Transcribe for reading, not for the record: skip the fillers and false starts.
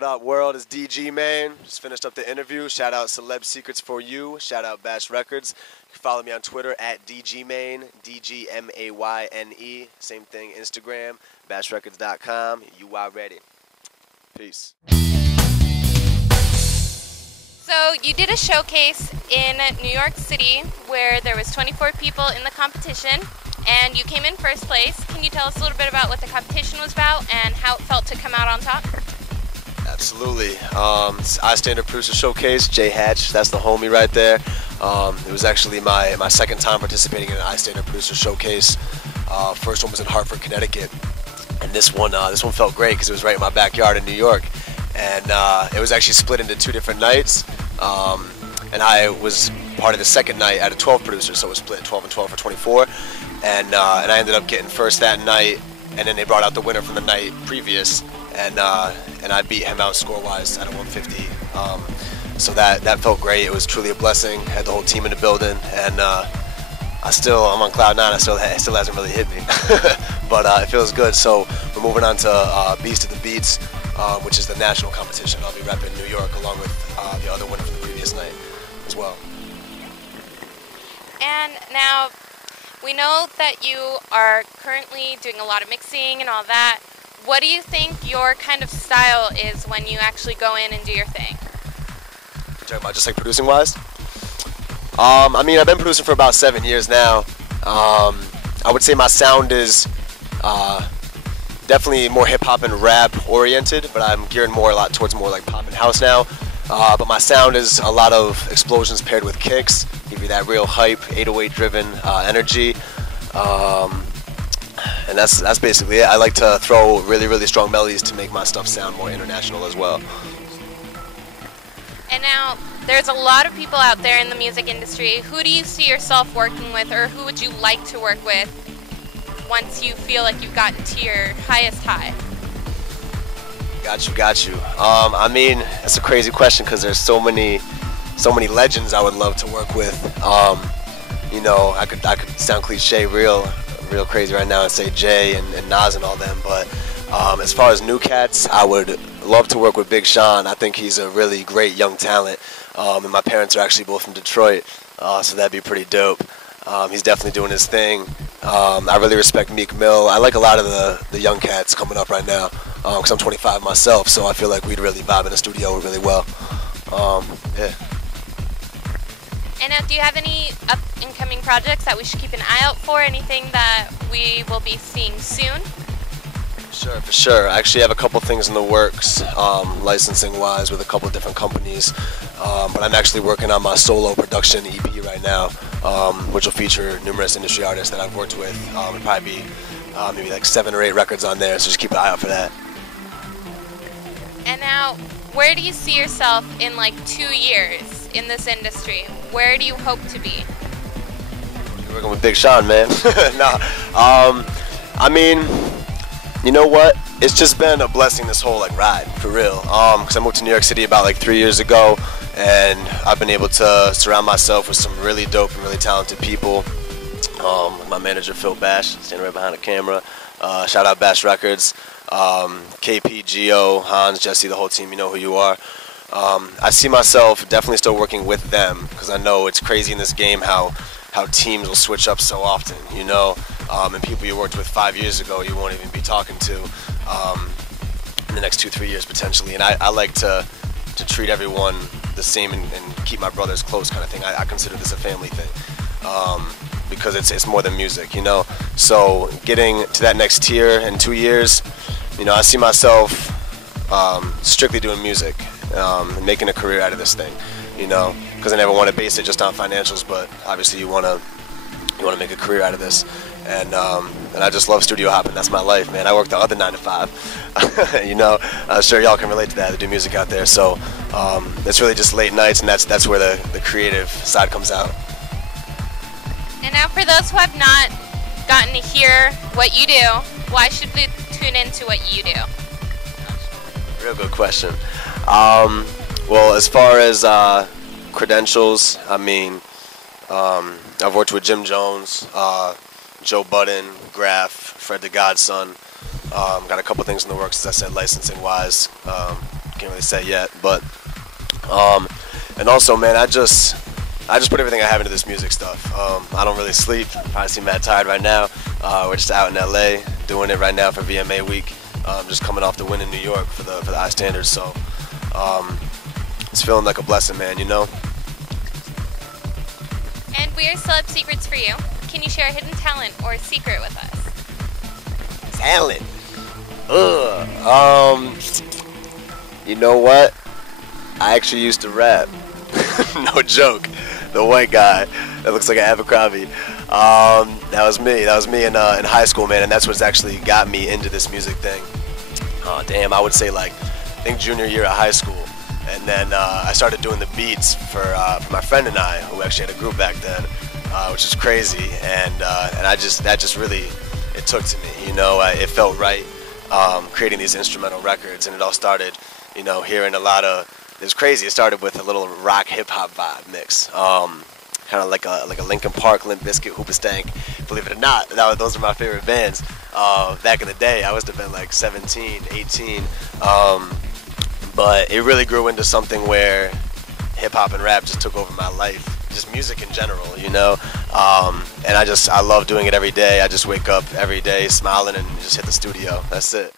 What up, world? It's DG Mayne. Just finished up the interview. Shout out Celeb Secrets for You. Shout out Bash Records. You can follow me on Twitter at DG Mayne, DGMAYNE. Same thing, Instagram, bashrecords.com. You are ready. Peace. So you did a showcase in New York City where there was 24 people in the competition and you came in first place. Can you tell us a little bit about what the competition was about and how it felt to come out on top? Absolutely. It's iStandard Producer Showcase, Jay Hatch, that's the homie right there. It was actually my second time participating in an iStandard Producer Showcase. First one was in Hartford, Connecticut, and this one felt great because it was right in my backyard in New York. And it was actually split into 2 different nights, and I was part of the second night out of 12 producers, so it was split 12 and 12 for 24, and I ended up getting first that night, and then they brought out the winner from the night previous, and I beat him out score-wise at a 150, so that felt great. It was truly a blessing. Had the whole team in the building, and I'm on cloud 9. It still hasn't really hit me, but it feels good. So we're moving on to Beast of the Beats, which is the national competition. I'll be repping New York along with the other winner from the previous night as well. And now, we know that you are currently doing a lot of mixing and all that. What do you think your kind of style is when you actually go in and do your thing? You're talking about just like producing wise? I mean, I've been producing for about 7 years now. I would say my sound is definitely more hip-hop and rap oriented, but I'm gearing a lot towards more like pop and house now. But my sound is a lot of explosions paired with kicks, give you that real hype, 808 driven energy. And that's basically it. I like to throw really, really strong melodies to make my stuff sound more international as well. And now, there's a lot of people out there in the music industry. Who do you see yourself working with, or who would you like to work with once you feel like you've gotten to your highest high? Got you. I mean, that's a crazy question because there's so many legends I would love to work with. You know, I could sound cliche, real crazy right now and say Jay and Nas and all them, but as far as new cats, I would love to work with Big Sean. I think he's a really great young talent, and my parents are actually both from Detroit, so that'd be pretty dope. He's definitely doing his thing. I really respect Meek Mill. I like a lot of the young cats coming up right now, because I'm 25 myself, so I feel like we'd really vibe in the studio really well. Yeah. And now, do you have any up-and-coming projects that we should keep an eye out for? Anything that we will be seeing soon? For sure. I actually have a couple things in the works, licensing-wise, with a couple of different companies. But I'm actually working on my solo production EP right now, which will feature numerous industry artists that I've worked with. It'll probably be maybe like 7 or 8 records on there, so just keep an eye out for that. And now, where do you see yourself in like 2 years in this industry? Where do you hope to be? You're working with Big Sean, man. I mean, you know what? It's just been a blessing this whole like ride, for real. Because I moved to New York City about like 3 years ago, and I've been able to surround myself with some really dope and really talented people. My manager Phil Bash, standing right behind the camera. Shout out Bash Records. KP, Gio, Hans, Jesse, the whole team. You know who you are. I see myself definitely still working with them because I know it's crazy in this game how teams will switch up so often, you know, and people you worked with 5 years ago you won't even be talking to in the next 2-3 years potentially. And I like to treat everyone the same and keep my brothers close kind of thing. I consider this a family thing because it's more than music, you know. So getting to that next tier in 2 years, you know, I see myself strictly doing music. And making a career out of this thing, you know, because I never want to base it just on financials, but obviously you want to make a career out of this, and I just love studio hopping. That's my life, man. I work the other 9 to 5, you know. I'm sure y'all can relate to that. I do music out there, so it's really just late nights, and that's where the creative side comes out. And now, for those who have not gotten to hear what you do, why should we tune into what you do? Real good question. Well, as far as credentials, I mean, I've worked with Jim Jones, Joe Budden, Graf, Fred the Godson. Got a couple things in the works, as I said, licensing-wise. can't really say yet. But and also, man, I just put everything I have into this music stuff. I don't really sleep. Probably seem mad tired right now. We're just out in LA doing it right now for VMA week. Just coming off the win in New York for the high standards. So it's feeling like a blessing, man. You know. And we are Celeb Secrets for you. Can you share a hidden talent or secret with us? Talent. You know what? I actually used to rap. No joke. The white guy that looks like an Abercrombie. That was me. That was me in high school, man. And that's what's actually got me into this music thing. Oh, damn. I would say I think junior year of high school. And then I started doing the beats for my friend and I, who actually had a group back then, which is crazy. And that just really, it took to me. You know, it felt right creating these instrumental records. And it all started, you know, hearing a lot of. It was crazy. It started with a little rock hip hop vibe mix, kind of like a Linkin Park, Limp Bizkit, Hoobastank. Believe it or not, those are my favorite bands. Back in the day, I must have been like 17, 18, but it really grew into something where hip hop and rap just took over my life, just music in general, you know. And I love doing it every day. I just wake up every day smiling and just hit the studio. That's it.